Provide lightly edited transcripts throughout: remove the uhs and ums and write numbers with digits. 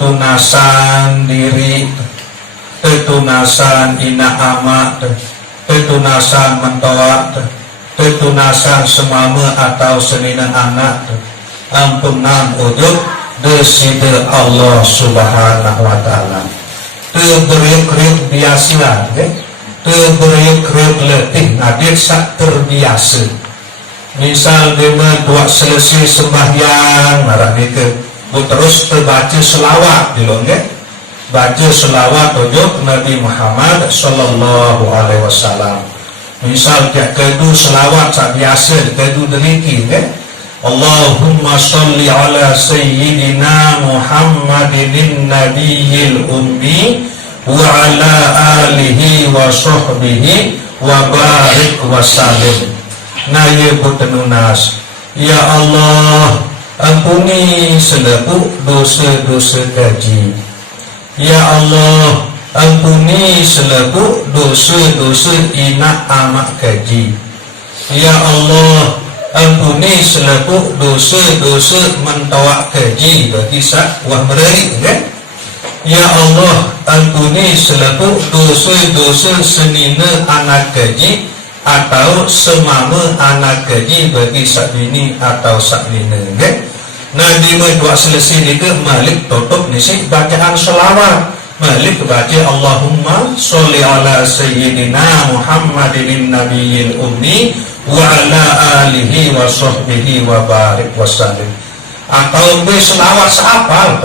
tetunasan diri, tetunasan ina amat, tetunasan mentoak, tetunasan semama atau senina anak, ampunan ujub deside Allah Subhanahu wa ta'ala. Terberiuk-riuk biasa, terberiuk-riuk letih, nadir sak terbiasa. Misal dia dua selesai sembahyang, marah dia terus terbaca selawat dulu, baca selawat ujub Nabi Muhammad sallallahu alaihi wasallam. Misal dia kedu selawat sak biasa, kedu deliki, Allahumma salli ala sayyidina Muhammadin nabiyil ummi wa ala alihi wa sahbihi wa barik wa salim. Naya bertenunas, ya Allah, ampuni selepu dosa-dosa kaji. Ya Allah, ampuni selepu dosa-dosa inak amak kaji. Ya Allah, ampuni selepu dosa-dosa mentawak kaji bagi sak wah mererik, Ya Allah, ampuni selepu dosa-dosa senina anak kaji atau semama anak gaji bagi sak bini atau sak nina. Nabi dua selesai dia malik tutup nisi bacaan selawat. Malik baca Allahumma sholli ala sayyidina Muhammadin nabiyil ummi wa ala alihi wa sahbihi wa barik wa sallim. Atau selawat seapal,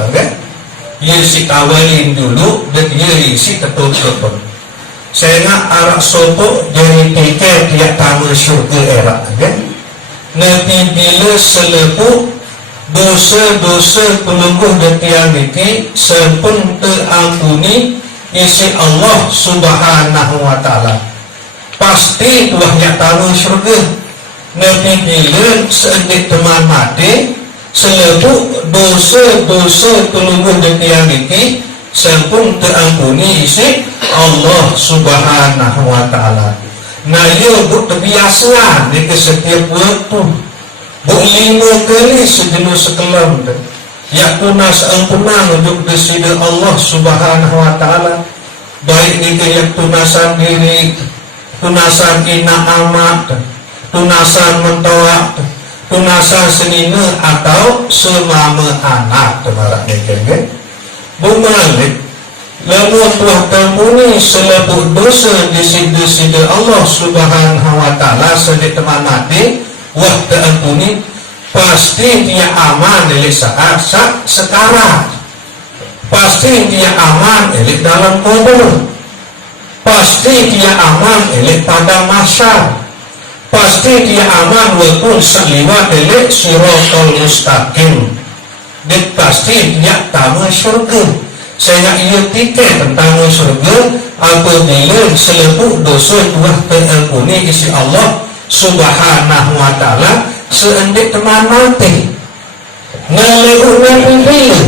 ya si kawalin dulu dan ya isi ketutup. Saya nak arak soto jadi pikir dia tamu syurga erak, Nabi bila selepu dosa-dosa pelungguh detiang niki sempun terampuni isi Allah Subhanahu wa ta'ala, pasti tuahnya tamu syurga. Nabi bila seendik teman mati selepu dosa-dosa pelungguh detiang niki sempun terampuni isi Allah Subhanahu wa ta'ala. Nah ia terbiasa di setiap waktu bu 5 kali sejenuh sekelam ya tunas ampunan untuk deside Allah Subhanahu wa ta'ala, baik itu yang tunasan diri, tunasan ina amat, tunasan mentawak, tunasan senina atau semama anak temarak nikah. Bumalik lamun tuah tampuni selebut dosa diside Allah Subhanahu wa ta'ala sedik teman mati wah terampuni, pasti dia aman dari saat sekarang, pasti dia aman dari dalam kubur, pasti dia aman dari pada masa, pasti dia aman walaupun seliwat dari siratal mustaqim, dan pasti dia tamu syurga. Saya ia tiket tentang surga apabila selepuk dosa tuah terampuni isi Allah Subhanahu wa ta'ala seendik teman mati ngelehu bila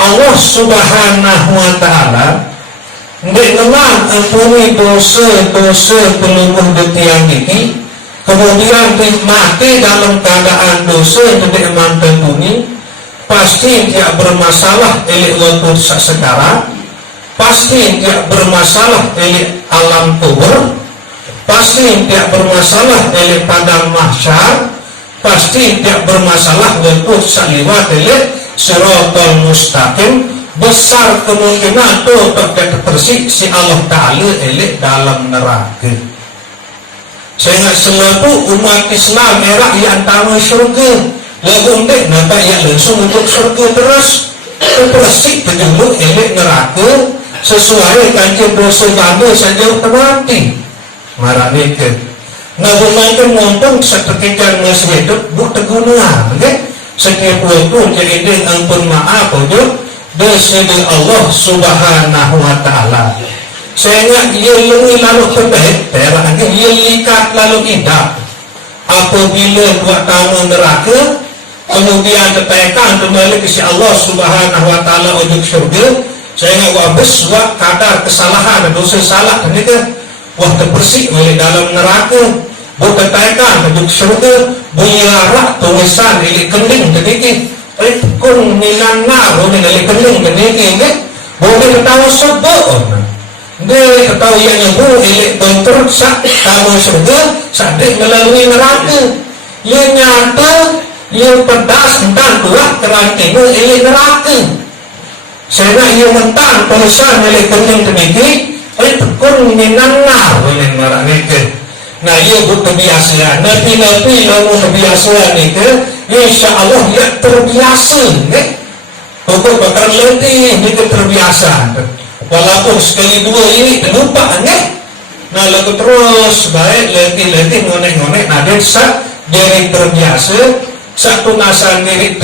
Allah Subhanahu wa ta'ala ndik ngelang ampuni dosa-dosa pelumuh detiang ini, kemudian mati dalam keadaan dosa yang tidak mampuni, pasti dia bermasalah elik waktu sekarang, pasti dia bermasalah elik alam kubur, pasti dia bermasalah elik padang mahsyar, pasti dia bermasalah waktu saliwat elik siratal mustaqim. Besar kemungkinan tuh pakai persik si Allah Ta'ala elik dalam neraka. Sehingga selalu umat Islam era yang tahu surga lagu ndek nampak yang langsung untuk surga terus persik penjemuk elik neraka sesuai kajian dosa bangga saja termati marah nikah. Nah bukan ngomong seketika masih hidup bu tegunan, setiap waktu jadi ampun maaf ujung deside Allah Subhanahu wa ta'ala. Sehingga ia lengi lalu terbaik terangnya ia likat lalu indah apabila buat tamu neraka kemudian tetekan kembali ke si Allah Subhanahu wa ta'ala ujung syurga. Sehingga wabes buat kadar kesalahan dosa salah ini kan wah terbersih oleh dalam neraka bu tetekan ujung syurga bunyi larak tulisan ini kending sedikit kun ninana boleh ngali kening kening ke boleh ketawa sebut dia ketawa yang nyebu elek bentur sak tahu surga sadik melalui neraka ia nyata ia pedas entah kuat keranting elek neraka sehingga ia mentang perusahaan elek kening kening kun ninana boleh marane ke nah ia bukan kebiasaan nabi-nabi lalu kebiasaan itu insya Allah ia terbiasa pokok bakal letih ini terbiasa walaupun sekali dua ini lupa nah lalu terus baik letih ngonek-ngonek nah dia jadi terbiasa satu nasan diri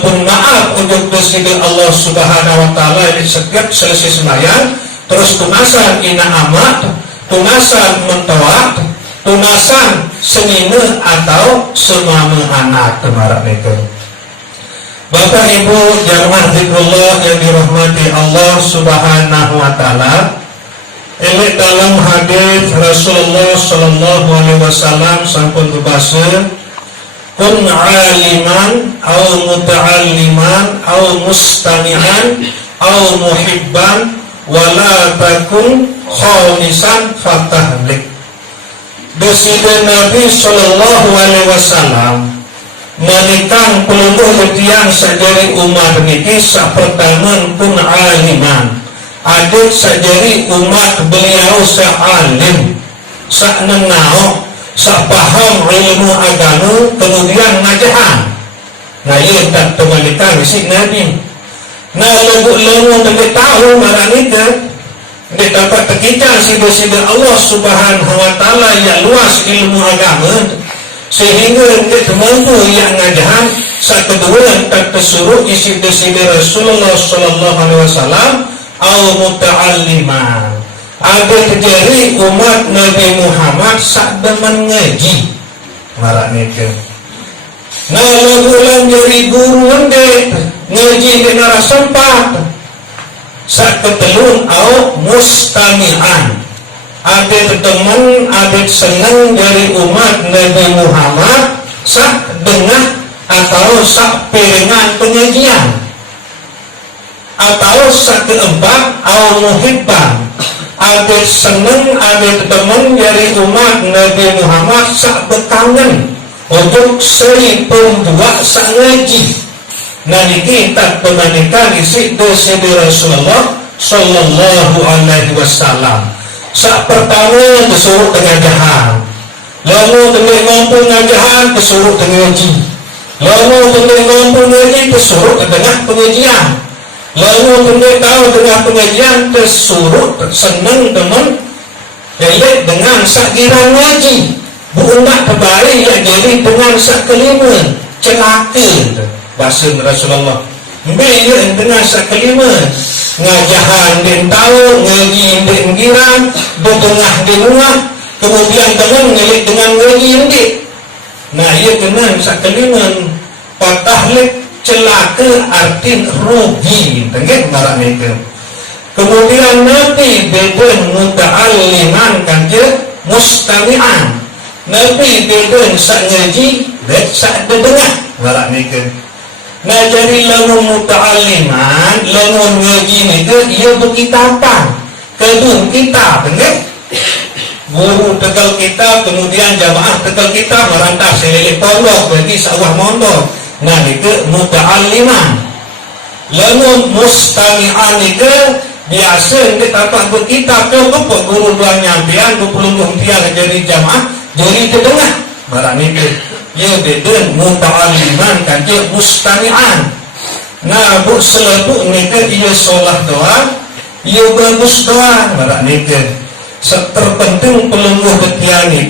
pun maaf untuk bersyukur Allah subhanahu wa ta'ala setiap selesai sembahyang terus tunasan ina amat tunasan mentawak tunasan senina atau semama anak kemarak itu Bapak Ibu jamaah zikrullah yang dirahmati Allah subhanahu wa ta'ala ini dalam hadis Rasulullah sallallahu alaihi wasallam sampun berbahasa kun aliman au muta'alliman au mustami'an au muhibban wala takun khamisan fatahlik Desida Nabi sallallahu alaihi wasallam menikang peluluh betiang sajari umat niki sak pertama pun aliman adik sajari umat beliau sak alim sak nenau sak paham ilmu agama kemudian ngajahan nah ia tak termenikang si Nabi nah lagu-lagu tak tahu maranika dia dapat terkitar sida-sida Allah subhanahu wa ta'ala yang luas ilmu agama sehingga dia mampu yang ngajahan saat kedua tak tersuruh sida-sida Rasulullah sallallahu alaihi wasallam au muta'alliman ada terjadi umat Nabi Muhammad saat demen ngaji maranika nah lagu-lagu jadi guru ngaji di narasempat saat ketelun au mustami'an ada teman ada senang dari umat Nabi Muhammad saat dengar atau saat piringan pengajian atau saat keempat au muhibban ada senang ada teman dari umat Nabi Muhammad saat berkangen untuk seri pembuat saat ngaji nah ini tak pemanikan isi dosa Rasulullah sallallahu alaihi wasallam saat pertama disuruh dengan jahan lalu dengan mampu ngajahan disuruh dengan ngaji lalu dengan mampu ngaji disuruh dengan pengajian lalu dengan tahu dengan pengajian disuruh senang teman yaitu dengan sakiran ngaji bukan terbaik yang jadi dengan sak kelima celaka bahasa Rasulullah bila dengan sak kelima ngajahan din tahu ngaji din ngiran bertengah din rumah kemudian teman ngelik dengan ngaji din nah ia kena sak kelima patahlik celaka arti rugi tengok marah itu kemudian Nabi beden muta'alliman kan je mustami'an Nabi beden sak ngaji dan sak dengar marah itu nah jadi lamun muta'alliman lamun ngaji ni ke ia berkitapan kedun kitab guru tegal kitab kemudian jamaah tegal kitab merantah selelek pondok berarti sawah mondok nah ni ke muta'alliman lamun mustami'an ni ke biasa kita dapat berkitab ke guru dua nyampian 20 tiang jadi jamaah jadi terdengar barang ni ke ia beden muta'alliman kan dia mustami'an nah bu selebuk ni ke ia solah doa ia bagus doa barak ni ke terpenting pelungguh betian ni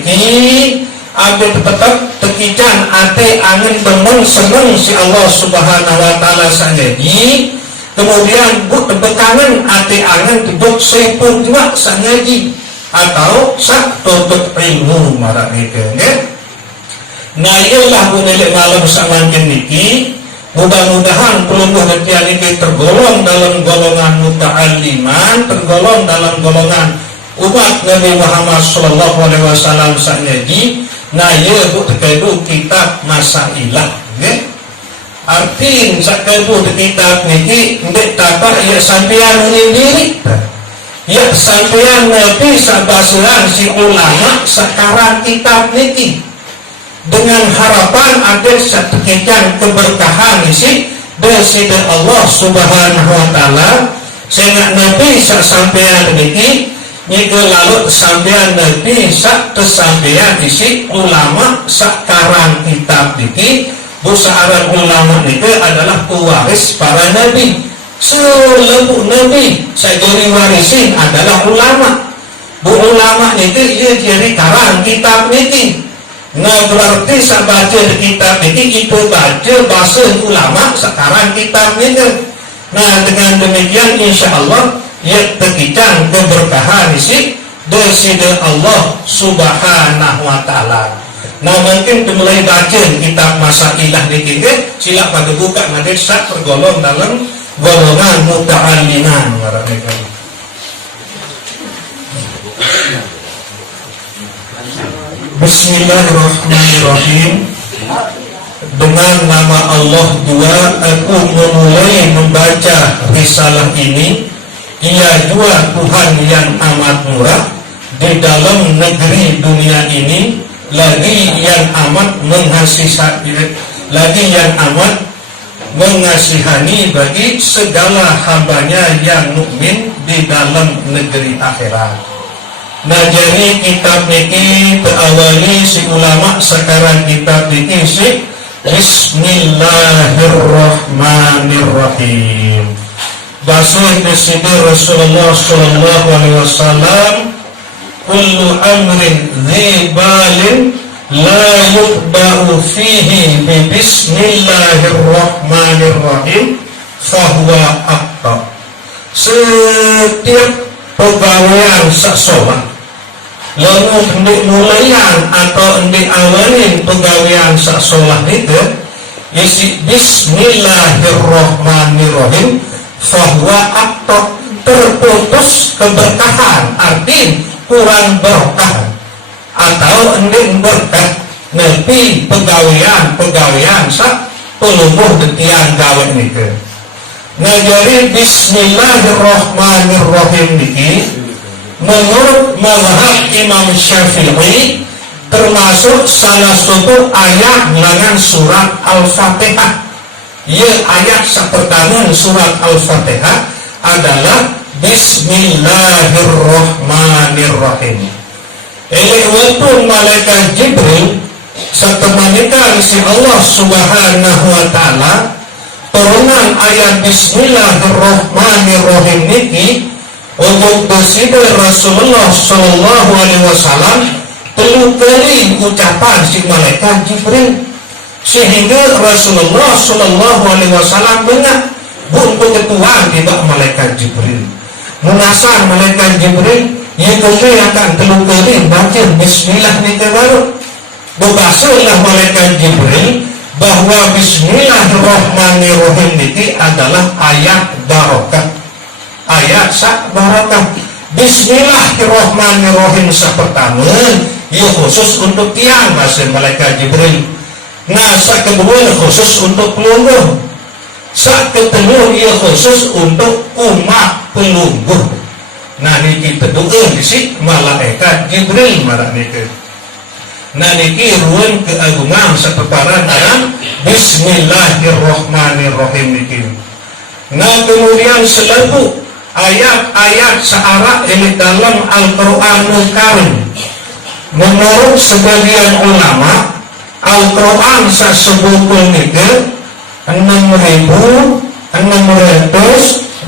ada tetap tekijan ate angin demen seneng si Allah subhanahu wa ta'ala sangaji kemudian bu bekangan ate angin tebuk sepun juga sangaji atau sak tutup ilmu barak ni ke nah ialah bunyilik malam samankin niki mudah-mudahan pelungguh betian ini tergolong dalam golongan muta'alliman tergolong dalam golongan umat Nabi Muhammad sallallahu alaihi wasallam saknyaji nah ia bu terkaitu kitab masailah artiin sakebu di kitab niki ndek tapak ya sampean diri ya sampean nabi sabasuran si ulama sekarang kitab niki dengan harapan ada sekian keberkahan isi dari Allah Subhanahu wa taala. Saya nabi sampean niki nyike lalu sampean nabi sampean isi ulama sekarang kitab niki busaran ulama niki adalah pewaris para nabi. Seluruh nabi saya warisin adalah ulama. Bu ulama niki ia jadi karang kitab niki. Nah berarti saya baca di kitab niki itu baca bahasa ulama sekarang kitab niki. Nah dengan demikian insya Allah ya terkicang keberkahan isi dari Allah Subhanahu wa taala. Nah mungkin mulai baca kitab Masailah niki sila pada buka nanti sak tergolong dalam golongan muta'alliman. Bismillahirrahmanirrahim. Dengan nama Allah dua aku memulai membaca risalah ini. Ia dua Tuhan yang amat murah di dalam negeri dunia ini, lagi yang amat mengasihani bagi segala hambanya yang mukmin di dalam negeri akhirat. Nah jadi kitab niki terawali si ulama sekarang kitab niki si Bismillahirrahmanirrahim. Basuh disini Rasulullah Sallallahu Alaihi Wasallam, kullu amrin dzibalin la yutba'u fihi bi Bismillahirrahmanirrahim fahuwa aqta. Setiap pegawaian saksolah lalu hendak mulayan atau hendak awalin pegawaian saksolah itu isi Bismillahirrahmanirrahim fahuwa aqta, terputus keberkahan, arti kurang berkah atau hendak berkah nanti pegawaian sak pelumuh detian gawe niki. Nah jadi Bismillahirrahmanirrahim niki menurut mazhab Imam Syafi'i termasuk salah satu ayat dengan surat Al-Fatihah. Ya ayat pertama surat Al-Fatihah adalah Bismillahirrahmanirrahim. Ini waktu malaikat Jibril setemanikan si Allah Subhanahu wa taala turunan ayat Bismillahirrahmanirrahim niki untuk bersida Rasulullah Sallallahu Alaihi Wasallam telu kali ucapan si malaikat Jibril, sehingga Rasulullah Sallallahu Alaihi Wasallam dengar untuk ketuaan tidak malaikat Jibril mengasah malaikat Jibril yang akan telu kali baca Bismillah niki baru berbasuhlah malaikat Jibril bahwa Bismillahirrahmanirrahim niki adalah ayat barokah, ayat sak barokah. Bismillahirrahmanirrahim pertama ia khusus untuk tiang bahasa malaikat Jibril. Nah sak kedua khusus untuk pelungguh, sak ketiga ia khusus untuk umat pelungguh. Nah niki kedua si malaikat Jibril marah niki. Nah niki ruang keagungan sepertaran dalam Bismillahirrahmanirrahim niki. Nah kemudian selalu ayat-ayat searah ini dalam Al-Quranul Karim. Menurut sebagian ulama, Al-Quran sesebutnya niki 6.666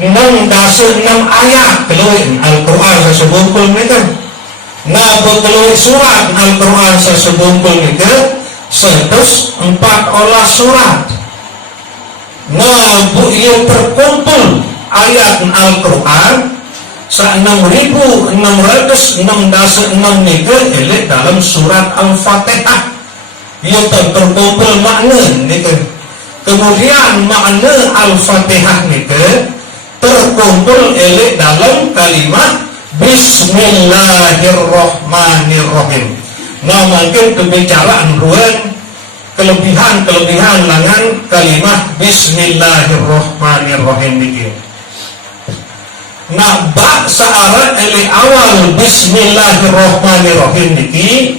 ayat keluar Al-Quran sesebutnya niki. Nah betul surat Al-Quran sesebutnya niki 104 surat. Nah bu ia terkumpul ayat Al-Quran 6.666 niki elit dalam surat Al-Fatihah. Ia terkumpul makna niki. Kemudian makna Al-Fatihah niki terkumpul elit dalam kalimat Bismillahirrahmanirrahim. Nah mungkin pembicaraan ruang kelebihan dengan kalimat Bismillahirrahmanirrahim niki. Nah, bak searah eli awal Bismillahirrahmanirrahim niki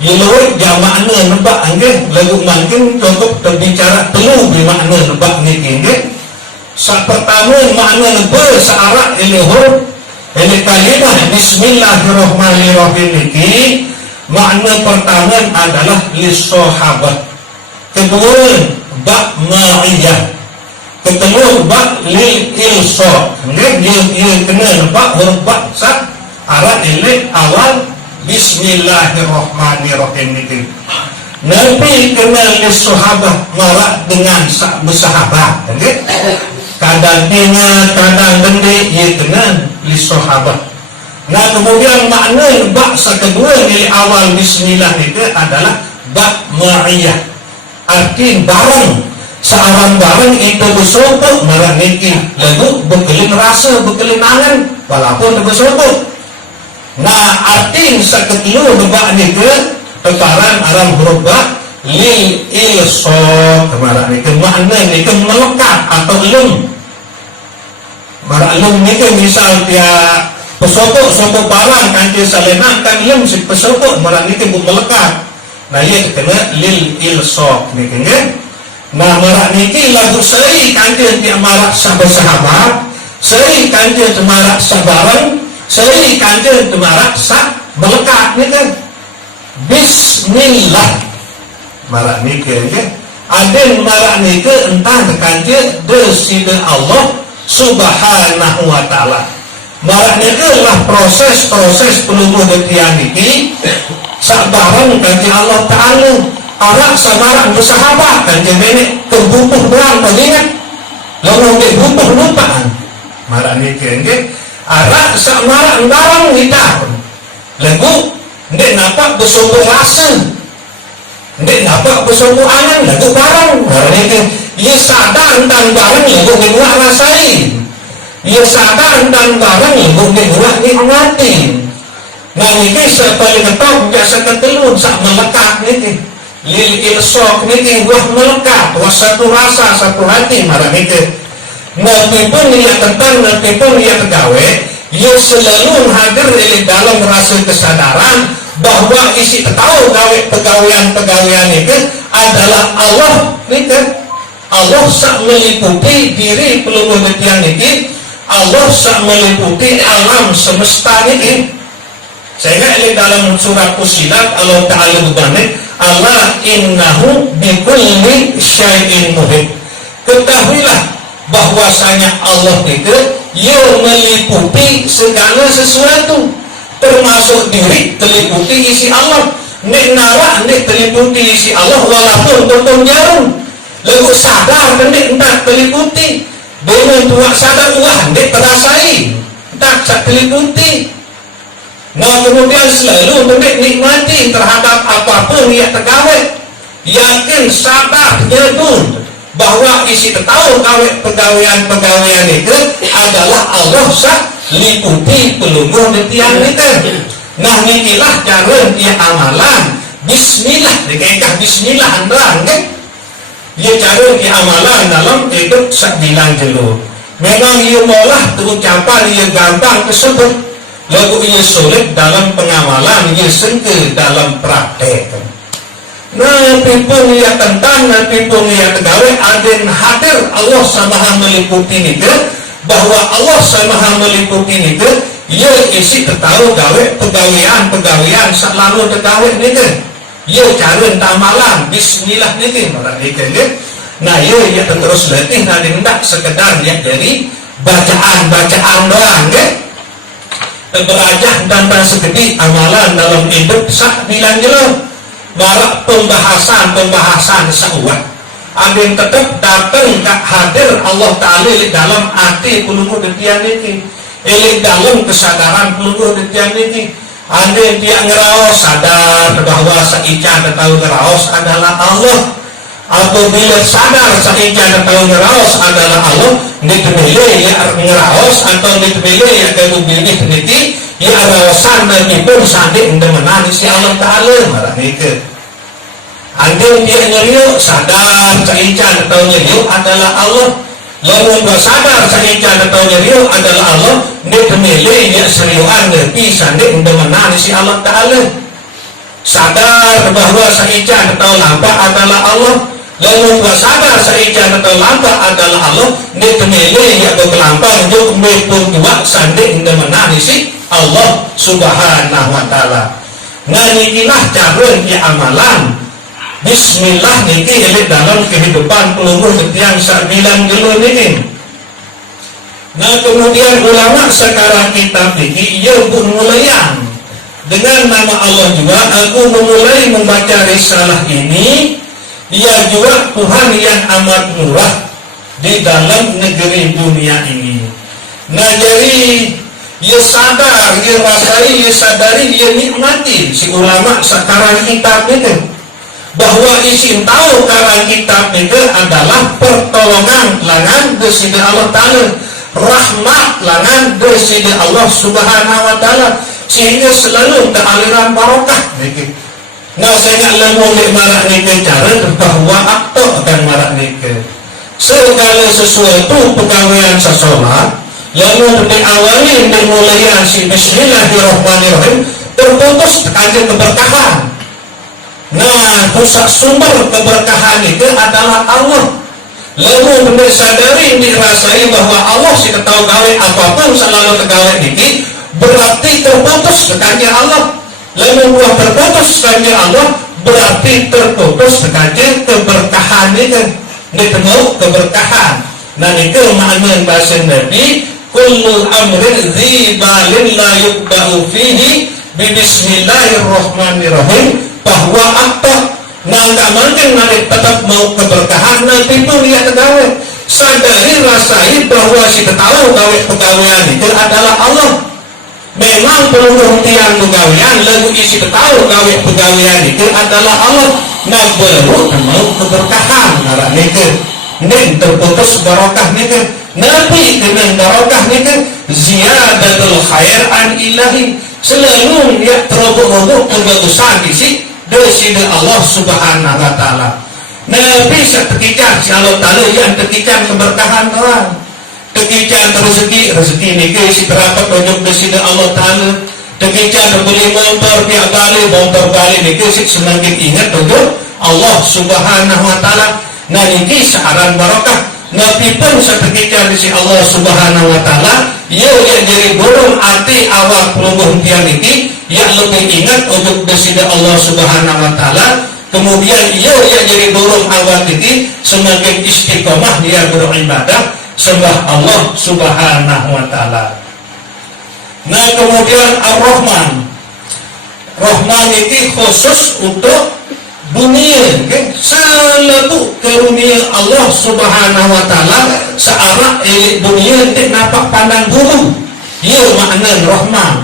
Yeloi jamakna nebak nggih lagu mangkin cukup terbicara telu di makna nebak niki nggih. Sak pertama makna nebak searah eli huruf eli kalimat Bismillahirrahmanirrahim niki makna pertama adalah lissahabat. Kedua bak ma'iyah. Kedua bak lil ilsa. Nggih kena nebak huruf bak sak arah eli awal Bismillahirrahmanirrahim niki. Nabi kenal sahabat marak dengan bersahabat, okay? Kadang ingat, kadang gede, ia kenal sahabat. Nah kemudian makna bak kedua dari awal Bismillah itu adalah bak ma'iyah. Arti barang, seorang barang itu bersobat marak niki. Lalu bekelin rasa, bekelin angan, walaupun bersobat. Nah arti saketilu nebak niki perkaran aram huruf bak lil ilsa kemarak niki makna niki melekat atau lem. Marak lem niki misal dia pesokok barang kanthi salenang kan lem si pesokok marak niki bu melekat. Nah ia kena lil ilsa niki nggih. Nah marak niki lagu seri kanthi dia marak sahabat, seri kanthi marak sabarang, seri kanthi marak sak melekat ni kan. Bismillah marak niki ya. Aden marak niki entah kanthi desida Allah Subhanahu wa taala. Marak niki lah proses peluluh detian niki sak barang kanthi Allah taala. Arak sabarang bersahabat kanthi nenek kebutuh berang bagingan. Lalu dia butuh lupaan. Marak niki nggih. Arak sak marak barang kita lagu ndek nampak bersombong rasa, ndek nampak bersombong angan lagu barang niki ia sadar dan barang lagu ngewak rasain, ia sadar dan barang lagu ngewak nikmati. Nah niki sepaling ngetop biasa ketelun sak melekat niki lil ilsok niki wah melekat wah satu rasa satu hati marah niki. Nabi pun ia tentang, nabi pun ia tegawe, ia selalu hadir di dalam rasa kesadaran bahwa isi tahu pegawaian itu adalah Allah niki. Allah sak meliputi diri peluluh netian niki, Allah sak meliputi alam semesta niki. Sehingga di dalam surat Fussilat Allah Ta'ala berbanding Allah innahu bikulli syai'in muhit. Ketahuilah bahwasanya Allah itu ia meliputi segala sesuatu termasuk diri terliputi isi Allah. Nek narak nek terliputi isi Allah walaupun tonton jauh lalu sadar nek entah terliputi dengan tuak sadar wah nek terasai entah sak terliputi. Nah kemudian selalu nek nikmati terhadap apapun ia tergawe yakin sadar nyebut bahwa isi tahu pegawaian itu adalah Allah sak liputi pelungguh netian itu. Nah nikilah cara dia amalan Bismillah dikaitkah Bismillah andang kan dia cara dia amalan dalam hidup sak bilang jelu. Memang ia molah terucapan ia gampang tersebut lalu ia sulit dalam pengamalan ia sengke dalam praktek. Nabi pun ia tentang, Nabi pun ia tegawe aden hadir Allah samaha meliputi nike bahwa Allah samaha meliputi nike ia isi tertahu gawe pegawaian selalu tegawe nike ia cara tamalan Bismillah nike marah nike. Nah ia terus letih nanti hendak sekedar ya dari bacaan doang nge berajah dan segede amalan dalam hidup sak bilang jelas marak pembahasan seuat ada yang tetap datang ke hadir Allah Ta'ala di dalam hati peluluh detian ini di dalam kesadaran peluluh detian ini ada yang dia ngeraos sadar bahwa saica tahu ngeraos adalah Allah. Apabila sadar saica tahu ngeraos adalah Allah dipilih ya ngeraos atau dipilih ya kemudian niti ya raosan dan pun sadik menangis si Allah Ta'ala marah nike. Andai dia nyeriuk sadar saican atau nyeriuk adalah Allah. Lamun gua sadar saican atau nyeriuk adalah Allah, dia temele dia seriuan lebih sandi untuk menang si Allah Ta'ala. Sadar bahwa saican atau lambat adalah Allah. Lalu gua sadar saican atau lambat adalah Allah, dia temele dia berkelampang untuk mepun dua sandi untuk menang si Allah Subhanahu Wa Ta'ala. Nganikilah cara dia amalan Bismillah niki elit dalam kehidupan pelungguh yang sabilan dulu ini. Nah kemudian ulama sekarang kita ini ia pun mulayan dengan nama Allah juga. Aku memulai membaca risalah ini. Ia juga Tuhan yang amat murah di dalam negeri dunia ini. Nah jadi ia sadar, ia rasai, ia sadari, ia nikmati si ulama sekarang kita ini. Bahwa isim tahu karang kitab itu adalah pertolongan langan dari Allah Ta'ala, rahmat langan dari Allah Subhanahu Wa Ta'ala, sehingga selalu ke aliran barokah. Nah saya lemong di marak nike cara bahwa akto akan marak nike segala sesuatu pegawaian sesolat lalu diawali dimulaian si Bismillahirrahmanirrahim terputus aja keberkahan. Nah, pusat sumber keberkahan itu adalah Allah. Lalu disadari, dirasai bahwa Allah sih tahu gawe apapun selalu kegawe ini, berarti terputus dekatnya Allah. Lalu buah terputus dekatnya Allah, berarti terputus dekatnya keberkahan itu. Ditemu keberkahan. Nah, itu makna bahasa Nabi, kullu amrin dzibalin la yuqba'u fihi bi bismillahirrahmanirrahim. Bahwa apa nggak mungkin nanti tetap mau keberkahan nanti pun dia kegawe sadari rasai bahwa si ketahu gawe pegawaian itu adalah Allah. Memang peluluh tiang pegawaian lalu isi ketahu gawe pegawaian itu adalah Allah. Nah baru mau keberkahan arah itu nih terputus barokah nih nabi dengan barokah nih ziyadatul khair an ilahi selalu dia terobok-obok kebagusan isi dari Allah Subhanahu Wa Ta'ala. Nabi seketika si Allah Ta'ala yang ketika keberkahan orang ketika rezeki ini si berapa tunjuk dari Allah Ta'ala ketika terbeli motor pihak balik motor balik ini si semakin ingat tunjuk Allah Subhanahu Wa Ta'ala. Nah ini saran barokah Nabi pun seketika dari Allah Subhanahu Wa Ta'ala ia yang jadi burung hati awal pelungguh tiang ini yang lebih ingat untuk bersidah Allah Subhanahu Wa Ta'ala. Kemudian ia yang jadi burung awal ini semakin istiqomah dia beribadah sembah Allah Subhanahu Wa Ta'ala. Nah kemudian Ar-Rahman, Rahman itu khusus untuk dunia, okay? Selalu karunia Allah Subhanahu Wa Ta'ala searah dunia tidak nampak pandang bulu. Ia makna Rahman.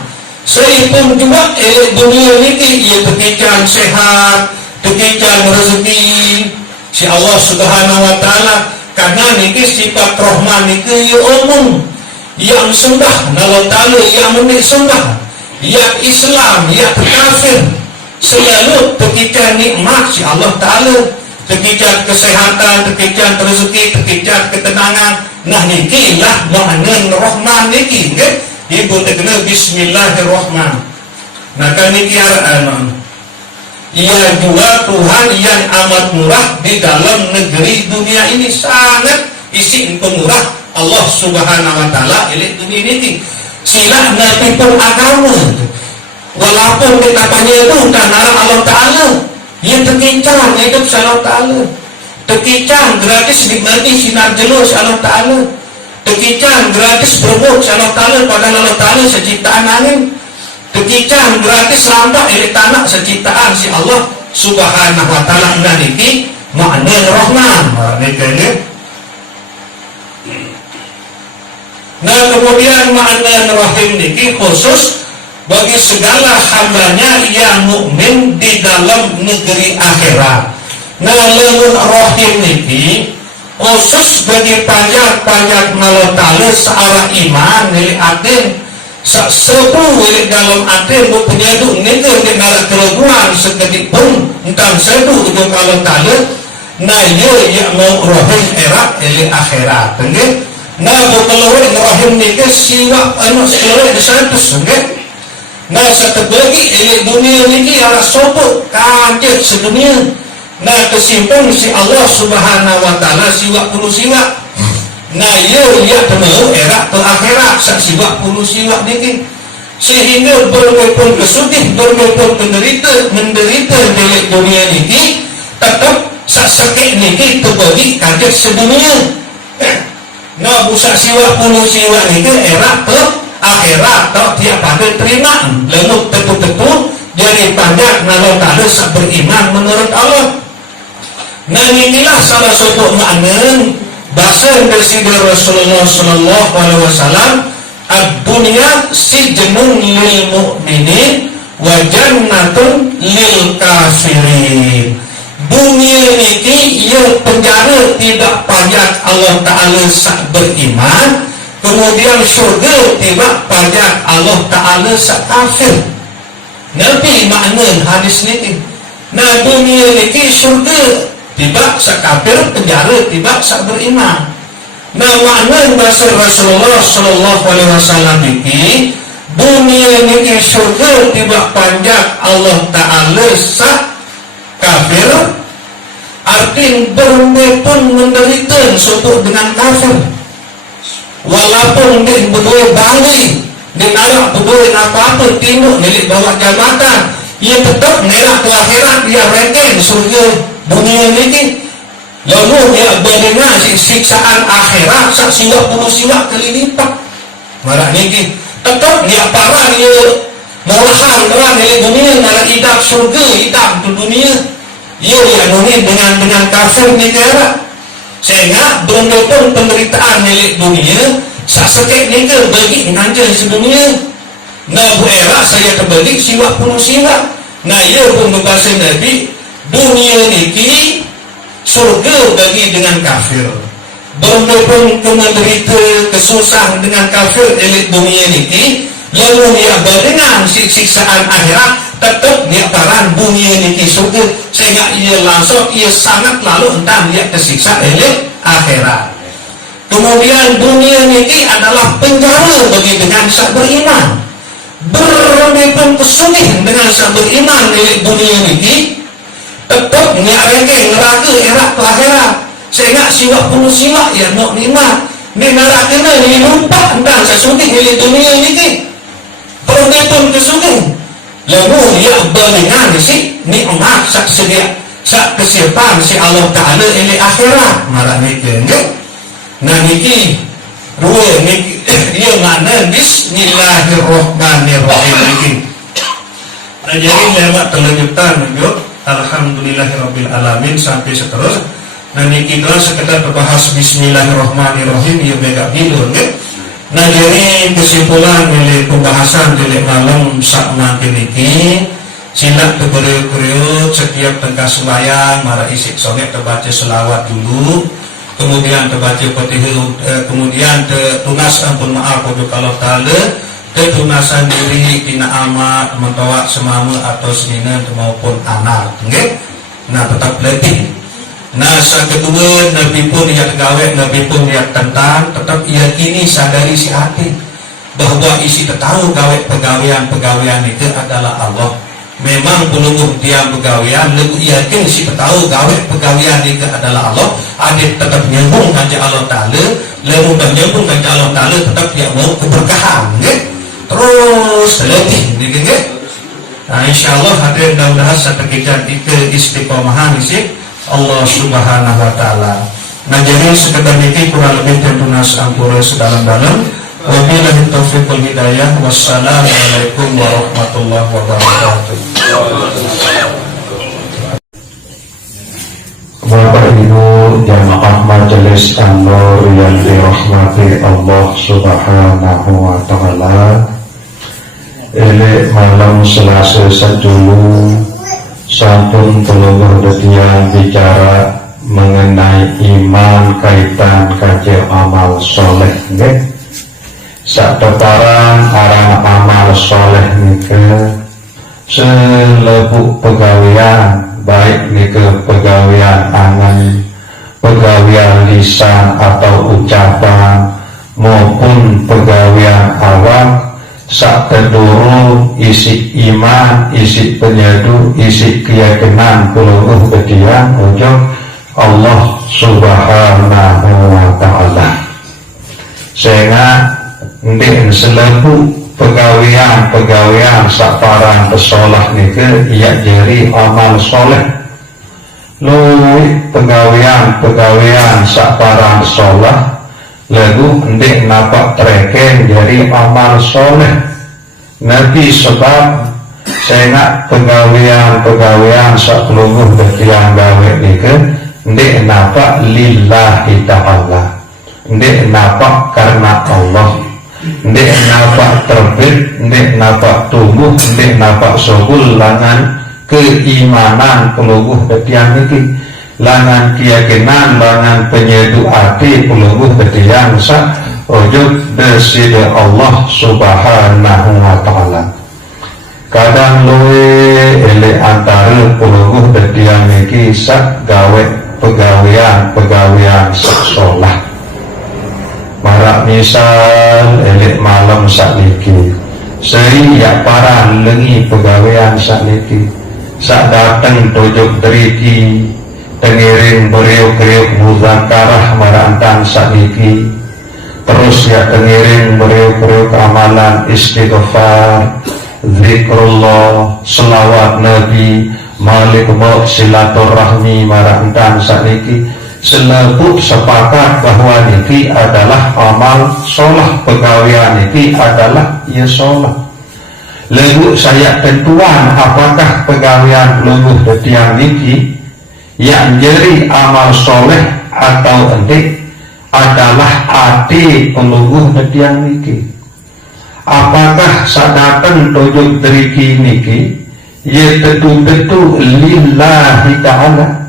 Saya pun juga dunia ini ia ketika sehat, ketika rezeki si Allah Subhanahu Wa Ta'ala. Karena ini sifat Rahman itu ia umum yang sembah Allah Ta'ala yang menik sembah yang Islam yang kafir selalu ketika nikmat si Allah Ta'ala, ketika kesehatan, ketika rezeki, ketika ketenangan. Nah nikilah makna Rahman niki ibu terkena Bismillahirrahmanirrahim. Nah kan niki ia juga Tuhan yang amat murah di dalam negeri dunia ini, sangat isi pemurah Allah Subhanahu Wa Ta'ala ini dunia ini. Sila Nabi pun agama walaupun ketapanya itu karena Allah Ta'ala yang terkincang hidup Allah Ta'ala terkincang gratis nikmati sinar jelas Allah Ta'ala terkincang gratis berbuk Allah Ta'ala pada Allah Ta'ala seciptaan angin terkincang gratis lampak dari tanah seciptaan si Allah Subhanahu Wa Ta'ala. Nah ini makna Rahman. Nah kemudian makna Rahim ini khusus bagi segala hambanya yang mukmin di dalam negeri akhirat. Nah lemun Rahim ini khusus bagi pajak-pajak Allah Ta'ala searah iman nilai adil sak sepuh dalam aten bu penyadu ngeger di narak keraguan seketik pun entah sedu itu kalau tala na ya mau rohim erat ele akhirat nggih na bu keluar rohim nike siwa anu keluar di satu nggih na satebagi ele dunia niki ala sopo kaget sedunia na kesimpan si Allah subhanahu wa ta'ala siwa puluh siwa na ya temu erat ke akhirat sak siwa puluh siwa niki sehingga berwalaupun kesudih berwalaupun menderita dari dunia niki tetap sakit niki terbagi kaget sedunia nah busak siwa puluh siwa niki erat ke akhirat tak tiap pada terima lemuk betul-betul daripada Allah Ta'ala beriman menurut Allah. Nah inilah salah satu makna bahasa dari Rasulullah Sallallahu Alaihi Wasallam ad-dunya sijnun lil mu'minin wa jannatun lil kafirin. Dunia niki ia penjara tidak pajak Allah Ta'ala sak beriman, kemudian syurga tidak pajak Allah Ta'ala sak kafir. Nabi makna hadis niki. Nah dunia niki syurga tidak sak kafir, penjara tidak sak beriman. Nah makna bahasa Rasulullah Sallallahu Alaihi Wasallam ini dunia niki syurga tidak panjang Allah Ta'ala sak kafir arti berumur pun menderita sebut dengan kafir walaupun dia berdua balik dia narak berdua apa-apa tinduk milik bawah jabatan ia tetap nerak ke akhirat dia reken surga dunia niki lalu dia berdengar siksaan akhirat sak siwa puluh siwa kali lipat marah niki tetap dia parah dia molahan terang milik dunia narak idap surga idap ke dunia ia dianunin dengan kafir negara sehingga berendapun penderitaan milik dunia sak sekit negara bagi nanjang sedunia. Nah bu era saya terbalik siwa puluh siwa nah ia pun berbahasa Nabi dunia niki surga bagi dengan kafir berendapun menderita kesusahan dengan kafir milik dunia niki lalu dia berdengar siksaan akhirat tetap dia paran dunia niki surga sehingga ia langsung ia sangat lalu entah dia tersiksa oleh akhirat. Kemudian dunia niki adalah penjara bagi dengan sak beriman berendapun kesungih dengan sak beriman milik dunia niki tetap dia rengeng neraka erat ke akhirat sehingga siwa puluh siwa ya nak nikmat ni neraka ni lupa entah sesungguh milik dunia niki berendapun kesungih lalu dia berdengar si nikmat sak sedia sak kesiapan si Allah Ta'ala ini akhirat marah niki nah niki dua niki dia makna bismillahirrahmanirrahim niki nah jadi lewat kelanjutan yuk alhamdulillahirabbil alamin sampai seterusnya nah niki kalau sekedar berbahas bismillahirrahmanirrahim ya beda hidur nah jadi kesimpulan milik pembahasan milik malam sak nanti niki silap terkeriut setiap tengah sembahyang marah isik sonek terbaca selawat dulu kemudian terbaca fatihah kemudian tunas ampun maaf untuk Allah Ta'ala ketunasan diri tina amat membawa semama atau senina maupun anak nah tetap lebih. Nah saat kedua Nabi pun ia tegawai, Nabi pun ia tentang tetap yakini sadari si hati bahwa isi tahu gawe pegawaian itu adalah Allah. Memang pelungguh dia pegawaian lebih yakin si tahu gawe pegawaian itu adalah Allah. Adik tetap nyambung kanca Allah Ta'ala, lebih nyambung kanca Allah Ta'ala tetap dia mau keberkahan terus lebih nah insyaallah hadirin mudah-mudahan setekikan itu istiqomahan isi Allah Subhanahu wa Ta'ala. Nah jadi sekedar ini kurang lebih tertunas ampura sedalam-dalam. Wabillahi taufiq wal hidayah. Wassalamualaikum warahmatullahi wabarakatuh. Bapak Ibu jamaah majelis An-Nur yang dirahmati Allah Subhanahu wa Ta'ala. Ini malam Selasa sedulu sampun pelungguh detian bicara mengenai iman kaitan kajian amal soleh Sakteparan arang amal soleh nike selebuk pegawian, baik nike pegawian angan, pegawian lisan atau ucapan, maupun pegawian awak, sak keduru isi iman, isi penyedu, isi keyakinan puluh ketian ujung Allah Subhanahu wa ta'ala. Sehingga ndek selebu pegawian saparan pesolah nike ia jadi amal soleh. Lui pegawian saparan pesolah lagu ndek napak treken jadi amal soleh. Nabi sebab sehingga pegawian sakelungguh betiang gawe nike ndek napak lillahi ta'ala, ndek napak karena Allah, ndek napak terbit, ndek napak tumbuh, ndek napak sobul langan keimanan pelungguh betiang niki, langan keyakinan, langan penyedu hati pelungguh betiang sak ujud bersida Allah Subhanahu wa ta'ala. Kadang luwe ele antara pelungguh betiang niki sak gawe pegawian sekolah. Marak misal elek malam sakniki seri ya para lengi pegawean sakniki sak dateng tojok deriki tengiring beriuk-riuk muzakarah marantang sakniki, terus ya tengiring beriuk-riuk amalan istighfar, zikrullah, selawat nabi, malik maut silaturahmi marantang sakniki selebut sepakat bahwa niki adalah amal solah, pegawian niki adalah ya solah. Lalu saya tentuan apakah pegawian lungguh betiang niki yang jadi amal soleh atau entik adalah hati pelungguh betiang niki. Apakah sadakan tojok deriki niki ya tentu-tentu lillahi ta'ala,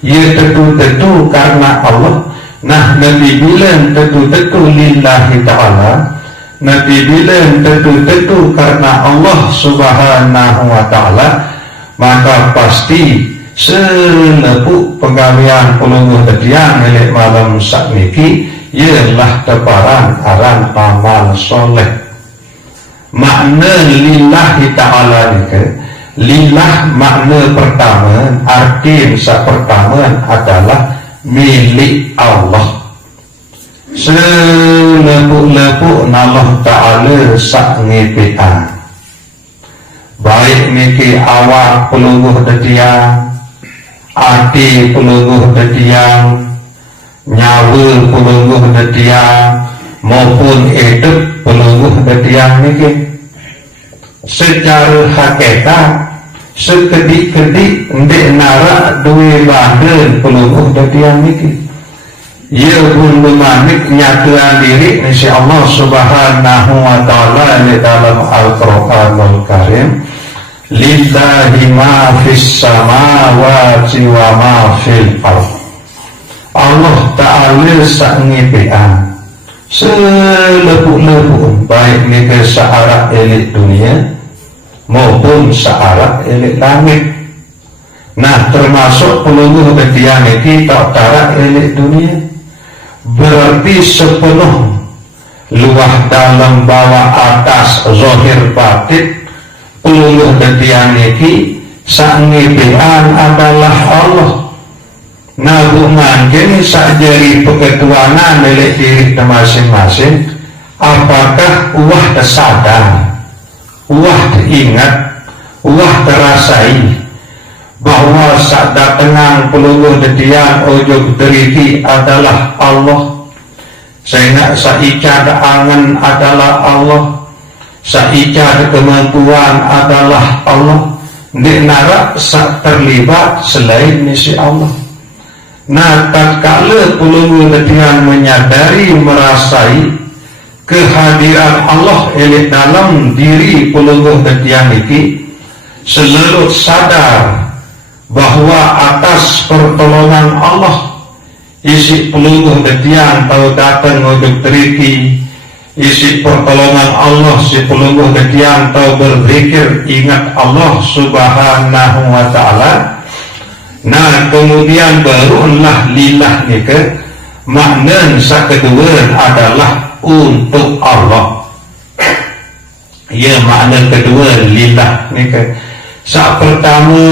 ya tentu-tentu karena Allah. Nah, Nabi bilang tentu-tentu lillahi ta'ala, Nabi bilang tentu-tentu karena Allah Subhanahu wa ta'ala, maka pasti selebuk pegawian pelungguh betiang milik malam sakniki ialah teparan aran amal soleh. Makna lillahi ta'ala niki, lillah makna pertama, arti pertama adalah milik Allah. Selebuk-lebuk Allah Ta'ala sak ngepean, baik niki awak pelungguh betiang, hati pelungguh betiang, nyawa pelungguh betiang, maupun hidup pelungguh betiang niki secara hakikat sekedik-kedik ndek narak duwe badan pelungguh betiang niki. Ia pun memanik nyatuan diri insyaallah Subhanahu wa ta'ala di dalam Al-Quranul Karim, lillahi ma fis samawati wa ma fil ardh. Allah Ta'ala sangipian selebuk-lebuk, baik niki searah elit dunia maupun searah elit langit. Nah, termasuk pelungguh betiang niki tak tarak elit dunia, berarti sepenuh luah dalam bawah atas zahir batin pelungguh betiang niki sangipian adalah Allah. Nah, mungkin sajari peketuanan milik diri masing-masing, apakah uah tersadar, uah teringat, uah terasai bahwa saat datangan pelungguh betiang ujung deriki adalah Allah, sehingga saica angan adalah Allah, saica kemampuan adalah Allah, di narak sak terlibat selain misi Allah. Nah, tatkala pelungguh betiang menyadari, merasai kehadiran Allah elit dalam diri pelungguh betiang iki, selalu sadar bahwa atas pertolongan Allah isi pelungguh betiang tahu datang ujung teriki isi pertolongan Allah si pelungguh ketian tau berzikir ingat Allah subhanahu wa ta'ala. Nah kemudian barulah lillah ni ke makna kedua adalah untuk Allah. Ya makna kedua lillah ni ke sak pertama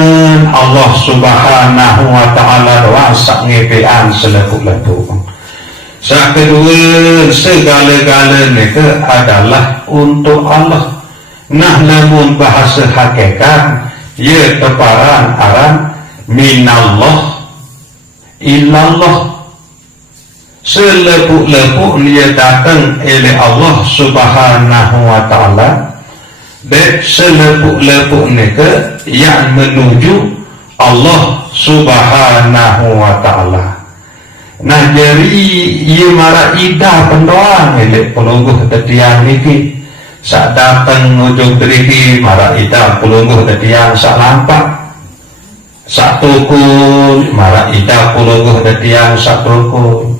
Allah subhanahu wa ta'ala doa sak ngepean selepuk-lepuk. Sak kedua segala-gala ni ke adalah untuk Allah. Nah namun bahasa hakikat ya teparan aran minallah illallah. Selepuk-lepuk dia datang oleh Allah subhanahu wa ta'ala. Dan selepuk-lepuk ni ke yang menuju Allah subhanahu wa ta'ala. Nah jadi ia marah idah pendoang oleh pelungguh tetiang niki. Sak datang ujung teriki marah idah pelungguh tetiang sak lampak. Sak tukul marah idah pelungguh tetiang sak tukul.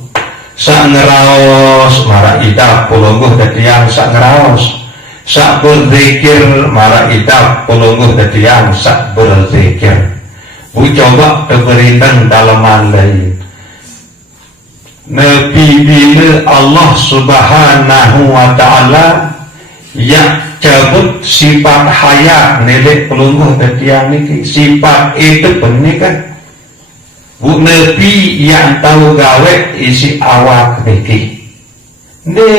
Sak ngeraos marah idah pelungguh tetiang sak ngeraos. Sak berzikir marah idah pelungguh tetiang sak berzikir. Bu coba keberintang dalaman lain. Nabi bila Allah subhanahu wa ta'ala yang cabut sifat hayat nelek pelungguh tetiang niki, sifat itu pun ni kan bu Nabi yang tahu gawe isi awak niki ni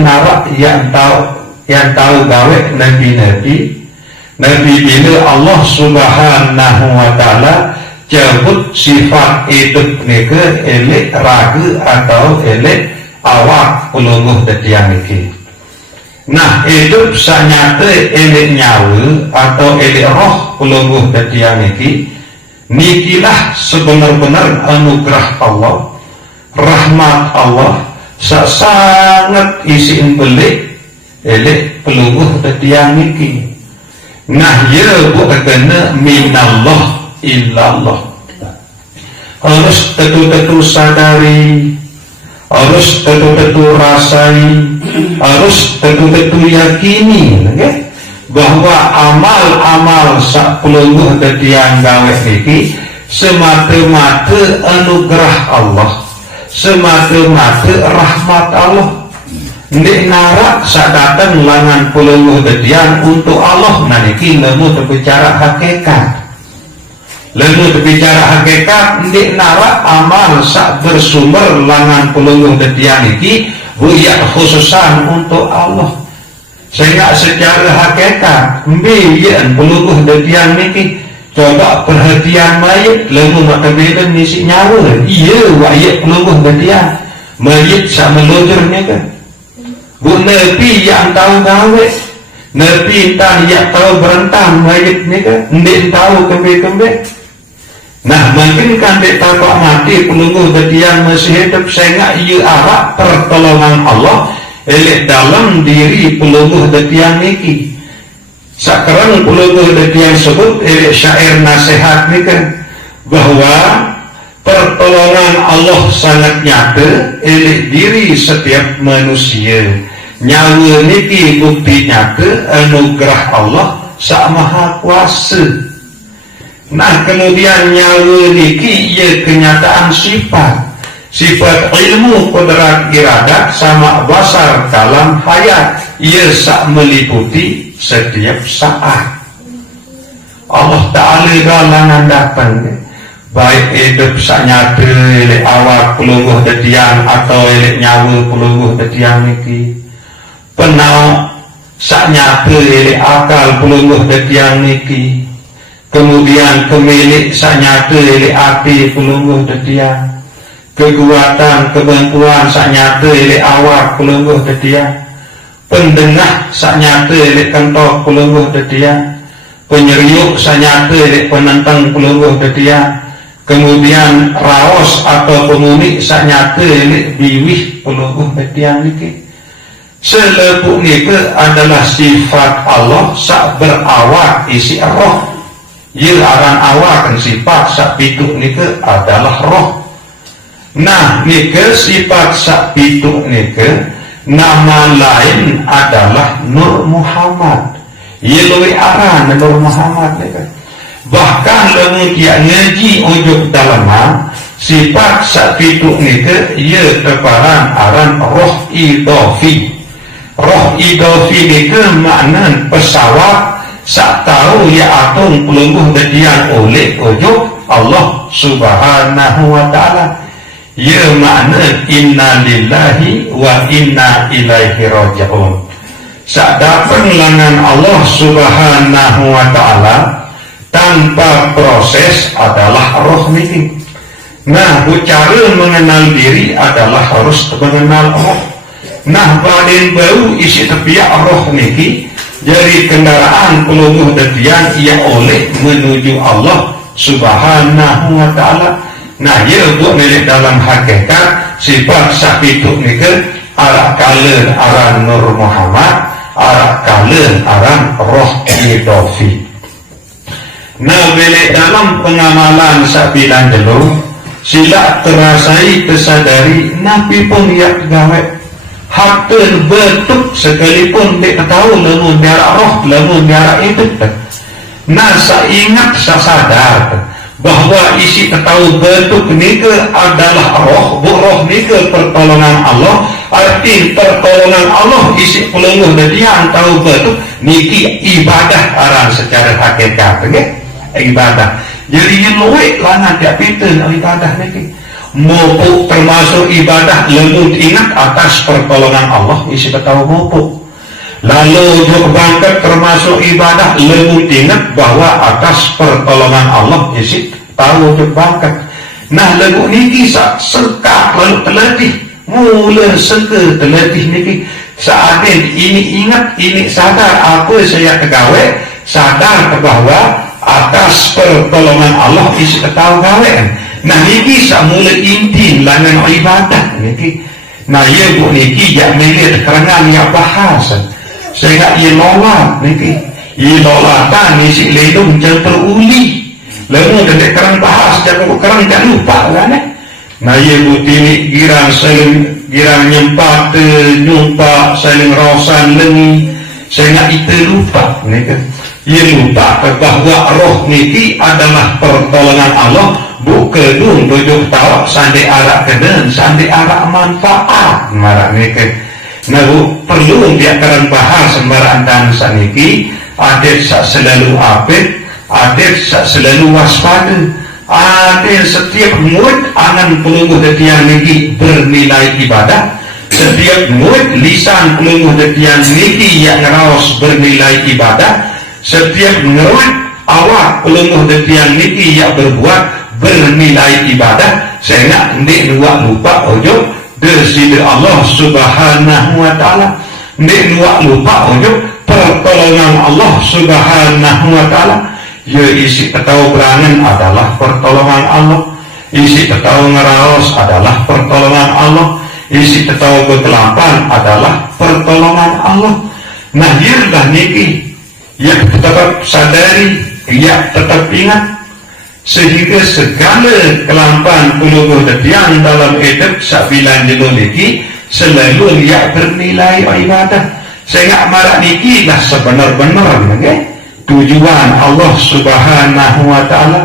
narak yang tahu gawe Nabi bila Allah subhanahu wa ta'ala cabut sifat hidup nike elek ragu atau elek awak pelungguh tetiang niki. Nah hidup sanyata elek nyawa atau elek roh pelungguh tetiang niki, nikilah sebenar-benar anugerah Allah, rahmat Allah sangat isin belik elek pelungguh tetiang niki. Nah ya buat kena minallah illallah. Harus tentu-tentu sadari, harus tentu-tentu rasai, harus tentu-tentu yakini okay? Bahwa amal-amal sak pelungguh tetiang gawe niki semata-mata anugerah Allah, semata-mata rahmat Allah. Ndik narak sak datang langan pelungguh tetiang untuk Allah naniki lemu terbicara hakikat. Lalu berbicara hakikat ndik narak amal sak bersumber langan pelungguh tetiang iki buyak khususan untuk Allah. Sehingga secara hakikat mbiyan pelungguh tetiang niki coba perhatian mayit lalu maka beda misi nyawa. Iya wayat pelungguh tetiang mayit sak melujur nika. Bu Nabi yang tahu gawe, Nabi entah yang tahu berentang mayit nika ndik tahu kembe-kembe. Nah mungkin kan dia tapak mati pelungguh tetiang masih hidup sehingga ia arah pertolongan Allah elek dalam diri pelungguh tetiang niki. Sekarang pelungguh tetiang sebut elek syair nasihat ni kan bahwa pertolongan Allah sangat nyata elek diri setiap manusia. Nyawa niki bukti nyata anugerah Allah sak maha kuasa. Nah kemudian nyawa niki ia kenyataan sifat ilmu kudrat iradat sama basar dalam hayat ia sak meliputi setiap saat. Allah Ta'ala galangan datang baik hidup sak nyata elek awak pelungguh tetiang atau elek nyawa pelungguh tetiang niki penau sak nyata elek akal pelungguh tetiang niki. Kemudian kemilik sanyata oleh hati pelungguh tetiang, kekuatan kebantuan sanyata oleh awak pelungguh tetiang, pendengar sanyata oleh kentok pelungguh tetiang, penyeriuk sanyata oleh penentang pelungguh tetiang, kemudian raos atau pemuni sanyata oleh biwih pelungguh tetiang niki. Selepuk niki adalah sifat Allah sak berawak isi roh. Ia aran awak sifat sak pituk nike adalah roh. Nah nike sifat sak pituk nike nama lain adalah Nur Muhammad. Ia lebih arah Nur Muhammad ni kan. Bahkan lamun dia ngaji ujuk dalam sifat sakitu ni ke ia terparang aran roh idafi. Roh idafi ni ke makna pesawat sak tahu ya atung pelungguh betian oleh ujuk Allah Subhanahu wa ta'ala. Ya makna inna lillahi wa inna ilaihi raji'un. Sadapan langan Allah Subhanahu wa ta'ala tanpa proses adalah roh niki. Nah, cara mengenal diri adalah harus mengenal roh. Nah, badan bau isi tepiak roh niki jadi kendaraan pelungguh detian ia oleh menuju Allah Subhanahu wa ta'ala. Nah, ia buat milik dalam hakikat sifat sakitu niki arak kalen aran Nur Muhammad, arak kalen aran roh idafi. Nah, milik dalam pengamalan sabilan dulu sila terasai tersadari Nabi pun ia gawe haten betuk sekalipun dia tahu lamun biara roh lamun biara itu. Nah, saya ingat saya sadar bahwa isi tahu betuk ni ke adalah roh, roh ni ke pertolongan Allah. Arti pertolongan Allah isi pelungguh dia tahu betuk niki ibadah aran secara hakikat okay? Ibadah. Jadi yang luwek langan tiap pintu ibadah niki. Mopuk termasuk ibadah lembut ingat atas pertolongan Allah isi tahu mopuk. Lalu untuk bangkit termasuk ibadah lembut ingat bahwa atas pertolongan Allah isi tahu untuk bangkit. Nah, lagu niki serka lalu telatih mula seke telatih niki saat ini ingat ini sadar apa saya tegawe sadar bahwa atas pertolongan Allah isi tahu gawe. Nah, niki samula inti langan ibadah niki. Nah, ia bu niki jak milir kerana ia bahasa sehingga ia nolak niki. Ia nolatan isi lindung jangan uli. Lalu dari kerang bahas jangan kerang tak lupa kan? Nah, ia bu tini girang saling girang nyempat nyumpa saling rosan lengi sehingga itu lupa niki. Ia lupa bahwa roh niki adalah pertolongan Allah. Bukan duduk tahu sandi arak keden, sandi arak manfaat marak niki. Nah, perlu dia akan bahas sembarang dan saniki. Adet sak selalu apit, adet sak selalu waspada. Adet setiap murid angan pelungguh detian niki bernilai ibadah. Setiap murid lisan pelungguh detian niki yang ngeraos bernilai ibadah. Setiap murid awak pelungguh detian niki yang berbuat bernilai ibadah sehingga ndik lupa ojo deside Allah Subhanahu wa ta'ala. Ndik lupa ojo pertolongan Allah Subhanahu wa ta'ala. Ya isi tahu berangan adalah pertolongan Allah. Isi tahu ngeraos adalah pertolongan Allah. Isi tahu berkelampan adalah pertolongan Allah. Nah, ialah niki yang tetap sadari, yang tetap ingat sehingga segala kelampan pelungguh detian dalam hidup sabilan jenuh niki selalu ia bernilai ibadah sehingga marak niki lah sebenar-benar okay? Tujuan Allah Subhanahu wa ta'ala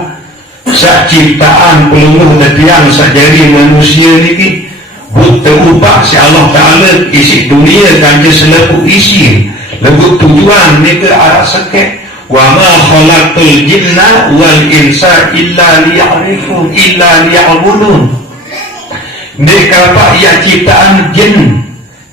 sak ciptaan pelungguh detian sajari manusia niki buta upah si Allah ta'ala isi dunia kanji selaku isi lebut tujuan niki arah sekek. Wa ma khalaqtul jinna wal insa illa liya'rifun illa liya'budun. Ndek apa ia ciptaan jin,